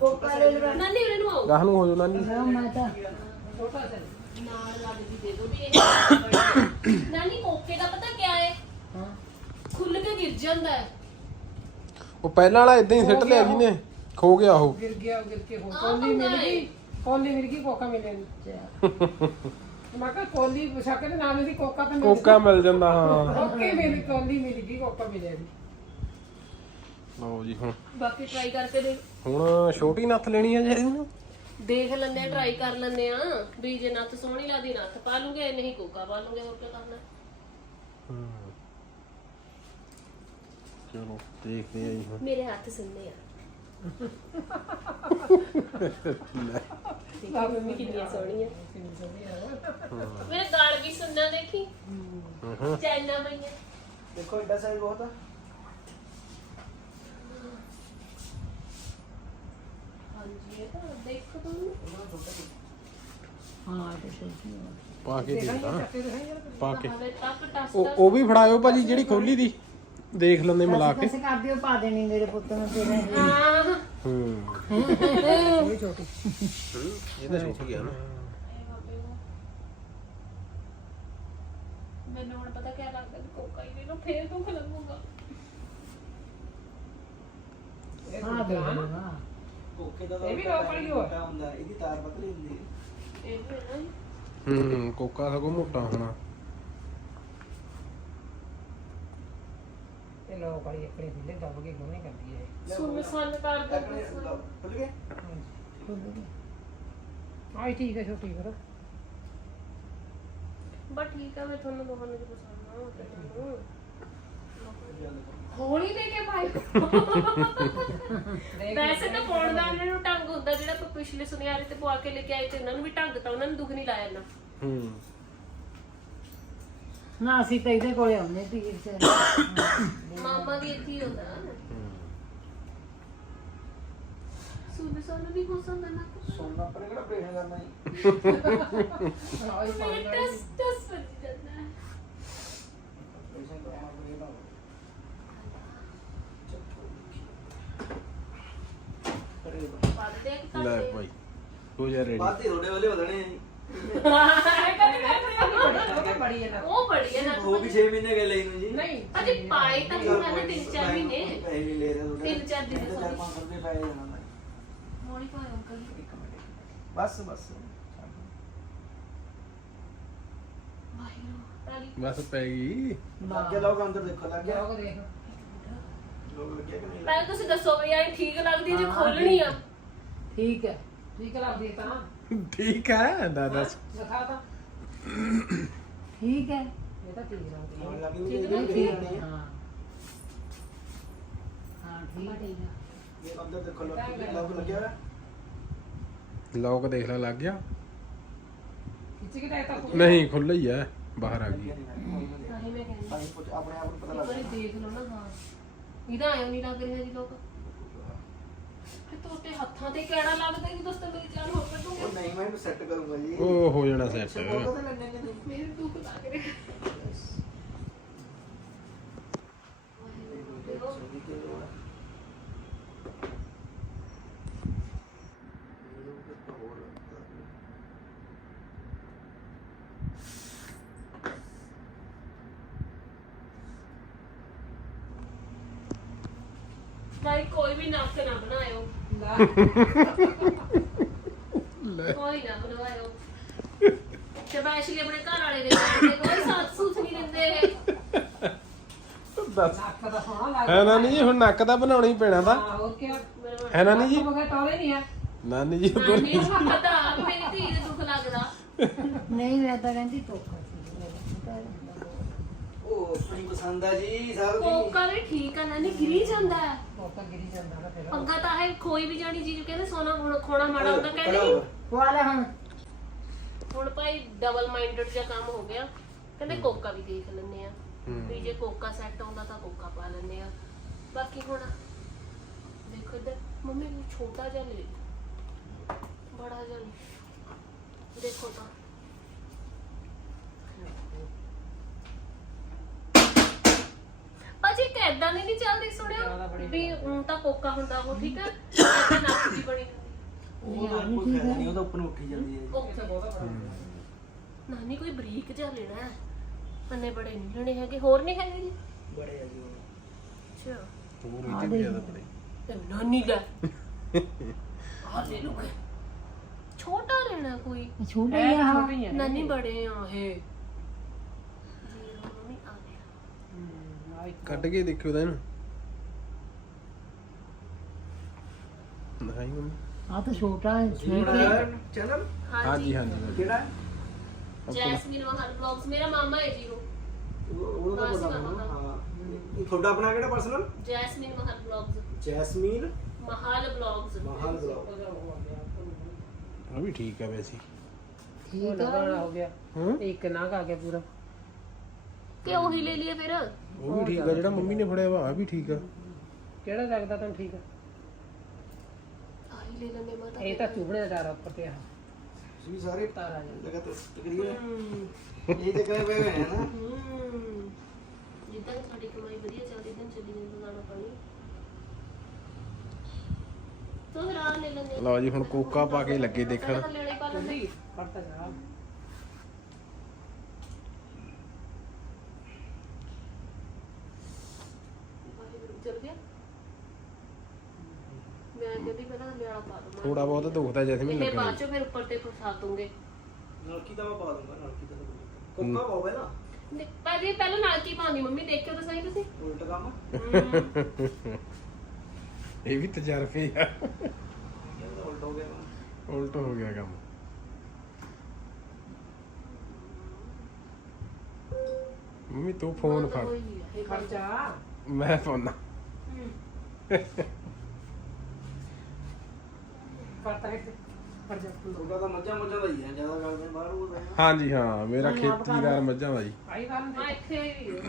ਕੋਕਾ ਨਾਨੀ ਉਰੇ ਨੂੰ ਆਓ। ਗਾਹ ਨੂੰ ਹੋ ਜਾਣਾ ਨਹੀਂ ਮੈਂ ਤਾਂ ਨਾਲ ਲੱਗਦੀ ਦੇ ਦੋ ਵੀ ਇਹ ਨਾਨੀ ਕੋਕੇ ਦਾ ਪਤਾ ਕਿਆ ਹੈ? ਖੁੱਲ ਕੇ ਗਿਰ ਜਾਂਦਾ ਹੈ। ਉਹ ਪਹਿਲਾਂ ਵਾਲਾ ਇਦਾਂ ਹੀ ਸਿੱਟ ਲਿਆ ਜੀ ਨੇ ਖੋ ਗਿਆ ਉਹ। ਗਿਰ ਗਿਆ ਉਹ ਗਿਰ ਕੇ ਹੋ ਕੋਲੀ ਮਿਲ ਗਈ? ਕੋਲੀ ਮਿਲ ਗਈ? ਕੋਕਾ ਮਿਲਿਆ ਨਹੀਂ ਮੈਂ ਕਿਹਾ ਕੋਲੀ ਬਸ਼ੱਕ ਦੇ ਨਾਮ ਦੀ ਕੋਕਾ ਤਾਂ ਮਿਲ ਕੋਕਾ ਮਿਲ ਜਾਂਦਾ ਹਾਂ। ਓਕੇ ਮਿਲ ਕੋਲੀ ਮਿਲ ਗਈ ਕੋਕਾ ਮਿਲਿਆ ਨਹੀਂ ਲਓ ਜੀ ਹੁਣ। ਬਾਕੀ ਟਰਾਈ ਕਰਕੇ ਦੇਖ। ਹੁਣ ਛੋਟੀ ਨੱਥ ਲੈਣੀ ਆ ਜੇ। ਇਹਨੂੰ ਦੇਖ ਲੈਂਦੇ ਆ ਟਰਾਈ ਕਰ ਲੈਂਦੇ ਆ। ਵੀ ਜੇ ਨੱਥ ਸੋਹਣੀ ਲੱਗਦੀ ਨੱਥ ਪਾ ਲੂਗੇ ਨਹੀਂ ਕੋਕਾ ਪਾ ਲੂਗੇ ਹੋਰ ਕੀ ਕਰਨਾ। ਚਲੋ ਦੇਖਦੇ ਆ ਜੀ ਹੁਣ। ਮੇਰੇ ਹੱਥ ਸਿੰਨੇ ਆ। ਦੇਖੀ ਮੰਮੀ ਕਿੰਨੀ ਸੋਹਣੀ ਆ ਮੇਰੇ ਗਾਲ ਵੀ ਸੁਣਨਾ ਦੇਖੀ। ਚੈਨਾ ਮਈਆ ਦੇਖੋ ਏਡਾ ਸਾਈਜ਼ ਬਹੁਤ ਆ। ਹਾਂਜੀ ਇਹ ਤਾਂ ਦੇਖੋ ਤੂੰ ਹਾਂ ਤੇ ਛੋਟੀ ਪਾ ਕੇ ਦੇਖਦਾ ਪਾ ਕੇ। ਹਵੇ ਤੱਕ ਟਸ ਉਹ ਉਹ ਵੀ ਫੜਾਇਓ ਭਾਜੀ ਜਿਹੜੀ ਖੋਲੀ ਦੀ। ਦੇਖ ਲੈਂਦੇ ਮਿਲਾ ਕੇ। ਕਿਸੇ ਕਰਦੇ ਹੋ ਪਾ ਦੇਣੀ ਮੇਰੇ ਪੁੱਤ ਨੂੰ ਤੇਰੇ ਹਾਂ ਹੂੰ। ਇਹ ਛੋਟੀ। ਇਹ ਤਾਂ ਛੋਟੀ ਆ ਨਾ। ਮੈਨੂੰ ਹੁਣ ਪਤਾ ਕਿਆ ਲੱਗਦਾ ਵੀ ਕੋਕਾ ਹੀ ਨੂੰ ਫੇਰ ਦੁੱਖ ਲੱਗੂਗਾ। ਹਾਂ ਦੇ ਦੇਣਾ ਕੋਕੇ ਦਾ ਇਹ ਵੀ ਹੋਆ। ਮੋਟਾ ਹੁੰਦਾ ਇਹਦੀ ਤਾਰ ਪਤਲੀ ਹੁੰਦੀ ਹੈ। ਇਹ ਵੀ ਨਾ। ਹੂੰ ਕੋਕਾ ਸਗੋਂ ਮੋਟਾ ਹੋਣਾ। ਲੋਕ ਵਾਲੀ ਆਪਣੇ ਹਿੱਲੇ ਦੱਬ ਕੇ ਗੋਹਣੇ ਕਰਦੀ ਹੈ। ਸੁਣ ਸੰਨ ਕਰਦਾ ਟੱਕਰੇ ਖੁੱਲ ਗਏ? ਆਈ ਠੀਕ ਹੈ ਛੋਟੀ ਫਿਰ ਬਟ ਠੀਕ ਆ ਮੈਂ ਤੁਹਾਨੂੰ ਦੋਹਾਂ ਨੂੰ ਪਸੰਦ ਆ ਹੋਲੀ ਦੇ ਕੇ ਭਾਈ। ਵੈਸੇ ਤਾਂ ਪਾਉਣ ਦਾ ਇਹਨਾਂ ਨੂੰ ਢੰਗ ਹੁੰਦਾ ਜਿਹੜਾ ਆਪਾਂ ਪਿਛਲੇ ਸੁਨਿਆਰੇ ਤੇ ਪਵਾ ਕੇ ਲੈ ਕੇ ਆਏ ਤੇ ਇਹਨਾਂ ਨੂੰ ਵੀ ਢੰਗ ਤਾਂ ਉਹਨਾਂ ਨੂੰ ਦੁੱਖ ਨਹੀਂ ਲਾਇਆ ਨਾ। ਹੂੰ। ਨਾ ਅਸੀਂ ਤਾਂ ਇਹਦੇ ਕੋਲੇ ਆਉਂਦੇ ਸੀ ਇਸ ਮਾਮਾ ਵੀ ਇੱਥੇ ਹੀ ਹੁੰਦਾ ਸੁਣ ਸਾਨੂੰ ਵੀ ਪਸੰਦ ਆ ਨਾ ਸੋਨਾ ਪਰ ਕਿਹੜਾ ਪ੍ਰੇਸ਼ਨ ਕਰਨਾ ਜੀ ਟਸ ਟਸ ਵੱਜ ਜਾਂਦਾ ਹੈ। ਪ੍ਰੇਸ਼ਨ ਕਰਾਉਣਾ ਪਏਗਾ ਕਰੇ ਵੱਧ ਦੇ ਕਿ ਲੈ ਘੱਟ ਭਾਈ, ਹੋ ਜਾ ਰੈਡੀ ਬਾਤ ਹੀ ਥੋੜੇ ਵਾਲੇ ਵਧਣੇ ਆ ਜੀ ਉਹ ਬੜੀ ਹੈ ਨਾ। ਉਹ ਬੜੀ ਹੈ ਨਾ ਉਹ ਵੀ 6 ਮਹੀਨੇ ਗਏ ਲਈ ਨੂੰ ਜੀ। ਨਹੀਂ ਅਜੇ ਪਾਏ ਤਾਂ ਹੁਣ ਨਾ ਤਿੰਨ ਚਾਰ ਮਹੀਨੇ। ਪੈਸੇ ਵੀ ਲੈ ਰਹੇ ਤੁਹਾਡੇ। ਤਿੰਨ ਚਾਰ ਦਿਨ ਚਾਰ ਪੰਜ ਰੁਪਏ ਪੈ ਜਾਣਾ ਮੈਂ ਮੋੜੀ ਪਾਏ ਅੰਕਲ ਇੱਕ ਮਿੰਟ ਬਸ ਵਾਹਿਗੁਰੂ। ਪੈ ਗਈ। ਅੱਗੇ ਲੋਕ ਅੰਦਰ ਦੇਖੋ ਲੱਗ ਗਿਆ। ਲੋਕ ਦੇਖ। ਪਹਿਲਾਂ ਤੁਸੀਂ ਦੱਸੋ ਵੀ ਆਈ ਠੀਕ ਲੱਗਦੀ ਜੇ ਖੋਲਣੀ ਆ? ਠੀਕ ਹੈ। ਠੀਕ ਲੱਗਦੀ ਤਾਂ। ਠੀਕ ਹੈ ਦਾਦਾ ਦਿਖਾ ਤਾਂ ਠੀਕ ਹੈ। ਇਹ ਤਾਂ ਠੀਕ ਲੱਗਦੀ ਹੈ ਠੀਕ ਹੈ, ਹੈ ਠੀਕ ਹੈ ਹਾਂ। ਹਾਂ ਠੀਕ ਹੈ। ਇਹ ਅੰਦਰ ਦੇਖੋ ਲੱਗ ਲੱਗ ਲੱਗਿਆ ਹੋਇਆ। ਲੋਕ ਦੇਖ ਲੈ ਲੱਗ ਗਿਆ। ਖਿੱਚ ਕੇ ਟਾਇਰ ਤਾਂ ਨਹੀਂ ਖੁੱਲ੍ਹਾ ਹੀ ਹੈ ਬਾਹਰ ਆ ਗਈ। ਤਾਂ ਹੀ ਮੈਂ ਕਹਿੰਦੀ। ਪਾਣੀ ਪੁੱਛ ਆਪਣੇ ਆਪ ਨੂੰ ਪਤਾ ਇੱਕ ਲੱਗ ਵਾਰੀ ਦੇਖ ਲਓ ਨਾ ਹਾਂ। ਇਹਦਾ ਆਇਓ ਨਹੀਂ ਲੱਗ ਰਿਹਾ ਜੀ ਲੋਕ। ਤੇ ਤੁਹਾਡੇ ਹੱਥਾਂ ਤੇ ਕਿਹੜਾ ਲੱਗਦਾ ਜੀ ਦੋਸਤੋ ਮੇਰੀ ਜਾਨ ਹੋ ਕੱਢੂਗੇ। ਉਹ ਨਹੀਂ ਮੈਂ ਇਹਨੂੰ ਸੈੱਟ ਕਰੂੰਗਾ ਜੀ। ਉਹ ਹੋ ਜਾਣਾ ਸੈੱਟ ਫੋਟੋ ਤਾਂ ਲੈਣੇ ਨੇ ਮੇਰੇ ਦੁੱਖ। ਲੱਗ ਰਿਹਾ ਕੋਈ ਵੀ ਨੱਕ ਨਾ ਬਣਾਇਓ ਕੋਈ ਨਾ ਬਣਵਾਇਓ। ਸਪੈਸ਼ਲੀ ਆਪਣੇ ਘਰ ਵਾਲੇ ਦੇ ਵਾਸਤੇ ਕੋਈ ਸਾਥ ਸੂਥ ਨਹੀਂ ਦਿੰਦੇ ਇਹ। ਦੱਸ। ਨੱਕ ਦਾ ਸੋਹਣਾ ਲੱਗਦਾ। ਹੈ ਨਾਨੀ ਜੀ ਹੁਣ ਨੱਕ ਤਾਂ ਬਣਾਉਣਾ ਹੀ ਪੈਣਾ ਤਾਂ। ਹਾਂ ਹੋਰ ਕੀ ਮੇਰੇ ਹੈ ਨਾਨੀ ਜੀ? ਮਗਰ ਟੋਲੇ ਨਹੀਂ ਹੈ ਨਾਨੀ ਜੀ ਨਾਨੀ ਨੂੰ ਪਤਾ ਮੇਰੀ ਧੀ ਦੇ ਦੁੱਖ ਲੱਗਦਾ। ਨਹੀਂ ਮੈਂ ਤਾਂ ਕਹਿੰਦੀ ਤੋਕਾ ਸੀ। ਉਹ ਆਪਣੀ ਪਸੰਦ ਆ ਜੀ ਸਭ ਦੀ। ਕੋਕਾ ਵੀ ਠੀਕ ਆ ਨਾਨੀ ਗਿਰੀ ਜਾਂਦਾ। ਹੈ ਉਹ ਤਾਂ ਗਿਰੀ ਜਾਂਦਾ ਨਾ ਫਿਰ। ਪੰਗਾ ਤਾਂ ਹੈ ਖੋਈ ਵੀ ਜਾਣੀ ਚੀਜ਼ ਕਹਿੰਦੇ ਸੋਨਾ ਖੋਣਾ- ਖੋਣਾ ਮਾੜਾ ਹੁੰਦਾ ਕਹਿੰਦੇ ਨੀ। ਪਵਾ ਲੈ ਹੁਣ। ਹੁਣ ਭਾਈ ਡਬਲ ਮਾਈਂਡਡ ਜਿਹਾ ਕੰਮ ਹੋ ਗਿਆ। ਕਹਿੰਦੇ ਕੋਕਾ ਵੀ ਦੇਖ ਲੈਂਦੇ ਆ। ਵੀ ਜੇ ਕੋਕਾ ਸੈੱਟ ਆਉਂਦਾ ਤਾਂ ਕੋਕਾ ਪਾ ਲੈਂਦੇ ਆ। ਬਾਕੀ ਹੁਣ ਦੇਖੋ ਇੱਧਰ ਮੰਮੀ ਨੂੰ ਛੋਟਾ ਜਿਹਾ ਲੈ ਬੜਾ ਜਿਹਾ ਨਹੀਂ ਦੇਖੋ ਤਾਂ। ਭਾਜੀ ਇੱਕ ਏਦਾਂ ਦੀ ਨਹੀਂ ਚੱਲਦੀ ਸੁਣਿਆ ਵੀ ਊਂ ਤਾਂ ਕੋਕਾ ਹੁੰਦਾ ਉਹ ਠੀਕ ਹੈ ਏਦਾਂ ਨੱਕ ਦੀ ਬਣੀ। ਹੁੰਦੀ ਉਹ ਤਾਂ ਕੋਈ ਫਾਇਦਾ ਨਹੀਂ ਉਹ ਤਾਂ ਉੱਪਰ ਨੂੰ ਉੱਠੀ ਜਾਂਦੀ ਹੈ। ਜੀ। ਓਕੇ ਨਾਨੀ ਕੋਈ ਬਰੀਕ ਜਿਹਾ ਲੈਣਾ ਹੈ? ਅੰਨੇ ਬੜੇ ਨਹੀਂ ਲੈਣੇ ਹੈਗੇ ਹੋਰ ਨਹੀਂ ਹੈਗੇ ਜੀ? ਬੜੇ ਆ ਜੀ ਉਹ ਅੱਛਾ। ਹੋਰ ਇਹ ਵੀ ਜ਼ਿਆਦਾ ਬੜੇ। ਤੇ ਨਾਨੀ ਦਾ ਆ ਲੈ ਛੋਟਾ ਲੈਣਾ ਕੋਈ। ਛੋਟਾ ਹੀ ਆ। ਨਾਨੀ ਬੜੇ ਆ ਇਹ ਜੀ ਮੰਮੀ ਆ ਗਿਆ ਕੱਢ ਕੇ ਦੇਖਿਓ ਤਾਂ ਇਹਨੂੰ। ਨਹੀਂ ਮੰਮੀ ਆ ਤਾਂ ਛੋਟਾ ਹੈ ਠੀਕ ਹੈ। ਬੜਾ ਚੈਨਲ? ਹਾਂਜੀ ਹਾਂਜੀ। ਕਿਹੜਾ ਹੈ? ਜੈਸਮੀਨ ਮਹਾਨ ਬਲੌਗਸ ਮੇਰਾ ਮਾਮਾ ਹੈ ਜੀ ਉਹ। ਉਹ ਤਾਂ ਪਤਾ। ਹਾਂ। ਤੁਹਾਡਾ ਆਪਣਾ ਕਿਹੜਾ personal Jasmine Mahan blogs Jasmine? Mahal blogs Mahan blog ਉਹ ਵੀ ਠੀਕ ਆ ਵੈਸੇ। ਠੀਕ ਆ। ਲਗਾਣਾ ਹੋ ਗਿਆ। ਹੂੰ? ਇੱਕ ਨਾਗ ਆ ਗਿਆ ਪੂਰਾ। ਤੇ ਉਹੀ ਲੈ ਲਈਏ ਫਿਰ। ਉਹ ਵੀ ਠੀਕ ਆ ਜਿਹੜਾ ਮੰਮੀ ਨੇ ਫੜਿਆ ਵਾ ਆ ਵੀ ਠੀਕ ਆ। ਕਿਹੜਾ ਲੱਗਦਾ ਤੁਹਾਨੂੰ ਠੀਕ ਆ? ਆਹੀ ਲੈ ਲੈਣੇ ਮਾਤਾ ਇਹ ਤਾਂ ਚੁਬੜੇ ਦਾ ਡਰ ਆ ਉੱਪਰ ਤੇ ਆ। ਤੁਸੀਂ ਸਾਰੇ ਤਾਰਾ ਜੀ ਲਗਾ ਤਾਂ ਤਕਰੀਰ ਇਹ ਚੱਕਰ ਪਏ ਹੋਏ ਆ ਨਾ। ਹਮ ਜਿੱਦਾਂ ਕਿ ਸਾਡੀ ਕਮਾਈ ਵਧੀਆ ਚੱਲਦੀ ਤਾਂ ਚੱਲੀ ਜਾਂਦਾ ਦਾਣਾ ਪਾਣੀ। ਤੋ ਫਿਰ ਆ ਲੈ ਲੈਂਦੇ ਲਓ ਜੀ ਹੁਣ ਕੋਕਾ ਪਾ ਕੇ ਲੱਗੇ ਦੇਖਣ। ਵਾਲੇ ਪਾ ਲੈਂਦੇ। ਕੁੰਡੀ ਪੜਤਾ ਜਾ ਵਾਹਿਗੁਰੂ, ਚੱਲ ਗਿਆ ਕਹਿੰਦੀ ਪਹਿਲਾਂ ਵਾਲਾ ਪਾ ਦਵਾਂ ਥੋੜਾ ਬਹੁਤ ਦੁਖਦਾ ਜੈਸਮੀਨ ਇਹ ਲੱਗਣਾ ਬਾਅਦ ਚੋਂ ਫਿਰ ਉੱਪਰ ਤੇ ਫਸਾ ਦੂੰਗੇ। ਨਲਕੀ ਤਾਂ ਮੈਂ ਪਾ ਦੂੰਗਾ ਨਲਕੀ ਤਾਂ ਕੋਕਾ ਪਾਵੇ ਨਾ ਦੇਖ, ਪਹਿਲੇ ਪਹਿਲਾਂ ਨਾਲ ਕੀ ਪਾਉਂਦੀ ਮੰਮੀ ਦੇਖਿਓ ਤਾਂ ਸਹੀ ਤੁਸੀਂ। ਉਲਟ ਕੰਮ। ਹਮ, ਇਹ ਵੀ ਤਜਰਬੇ ਆ। ਇਹ ਤਾਂ ਉਲਟ ਹੋ ਗਿਆ ਕੰਮ। ਉਲਟ ਹੋ ਗਿਆ ਕੰਮ। ਮੰਮੀ ਤੂੰ ਫੋਨ ਫੜ। ਉਹੀ ਹੈ, ਇਹ ਕੰਮ। ਖਰਚਾ ਮੈਂ ਫੋਨ। ਹਮ, ਪੜਤਾ ਹੈ ਪੜ ਜਾ ਤੁਹਾਡਾ ਤਾਂ ਮੱਝਾਂ ਮੁੱਝਾਂ ਦਾ ਹੀ ਹੈ ਜ਼ਿਆਦਾ ਕਰਦੇ ਬਾਹਰ ਉਹ ਤਾਂ ਹੈ। ਹਾਂਜੀ ਹਾਂ ਮੇਰਾ ਖੇਤੀਦਾਰ ਮੱਝਾਂ ਵਾ ਜੀ। ਆਈ ਗੱਲ ਹਾਂ। ਇੱਥੇ ਵੀ ਹੈ।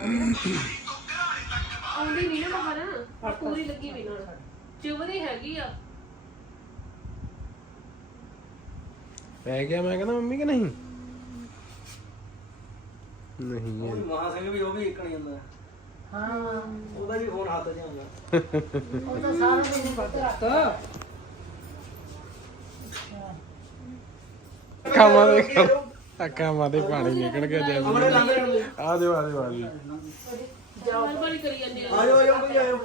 ਆਉਂਦੀ ਨਹੀਂ ਨਾ ਬਾਹਰ ਪਰ ਪੂਰੀ ਲੱਗੀ ਵੀ ਨਾਲ। ਚੁਬਦੀ ਹੈਗੀ ਆ। ਪੈ ਗਿਆ ਮੈਂ ਕਹਿੰਦਾ ਮੰਮੀ ਕਿ ਨਹੀਂ? ਨਹੀਂ ਉਹ ਵੀ ਹੈ। ਮਹਾ ਸਿੰਘ ਵੀ ਉਹ ਵੀ ਇੱਕਣ ਜਾਂਦਾ ਹਾਂ। ਉਹਦਾ ਵੀ ਫੋਨ ਹੱਥ 'ਚ ਉਹ ਤਾਂ ਸਾਰਾ ਦਿਨ ਪਤਾ ਤਾਂ ਅੱਖਾਂ ਮਾਦੇ ਅੱਖਾਂ ਮਾਦੇ ਪਾਣੀ ਨਿਕਲ ਗਿਆ ਦਾ। ਲਾਂਦੇ ਨੂੰ ਆ ਜਾਓ ਆ ਜਾਓ ਆ ਜਾਓ। ਜਾਨ ਵਾਲੀ ਕਰੀ ਜਾਂਦੇ ਆ ਆਜੋ ਆਜੋ ਕੋਈ ਆਜੋ